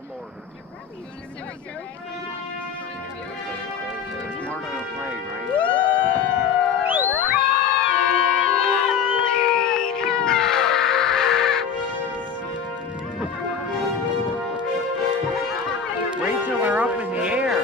You're probably going to sit with your back. There's more to the plane, right? Wait till they're up in the air.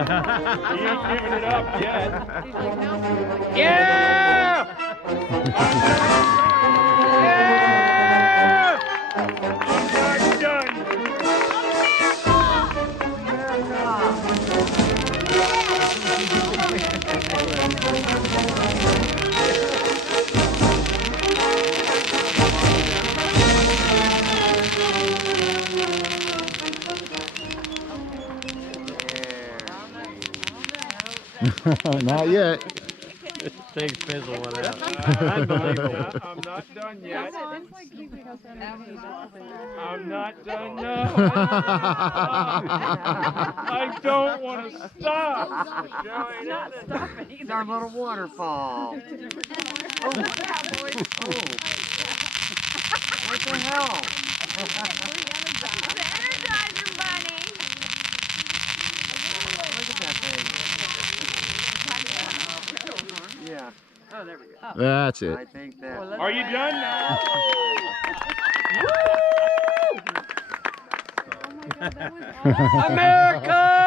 He ain't giving it up yet. He's like, no. Like, Yeah! Yeah! I'm not done. Not yet. Things fizzle one out. Unbelievable. I'm not done yet. it's like keeping us entertained. I'm not done. No. I don't want to stop. Not stopping It's either. our little waterfall. Oh, what the hell? Energizer bunny. Look at that thing. Yeah, Oh, there we go. That's it. I think that. Are you done now? Oh my God, that was awesome. America!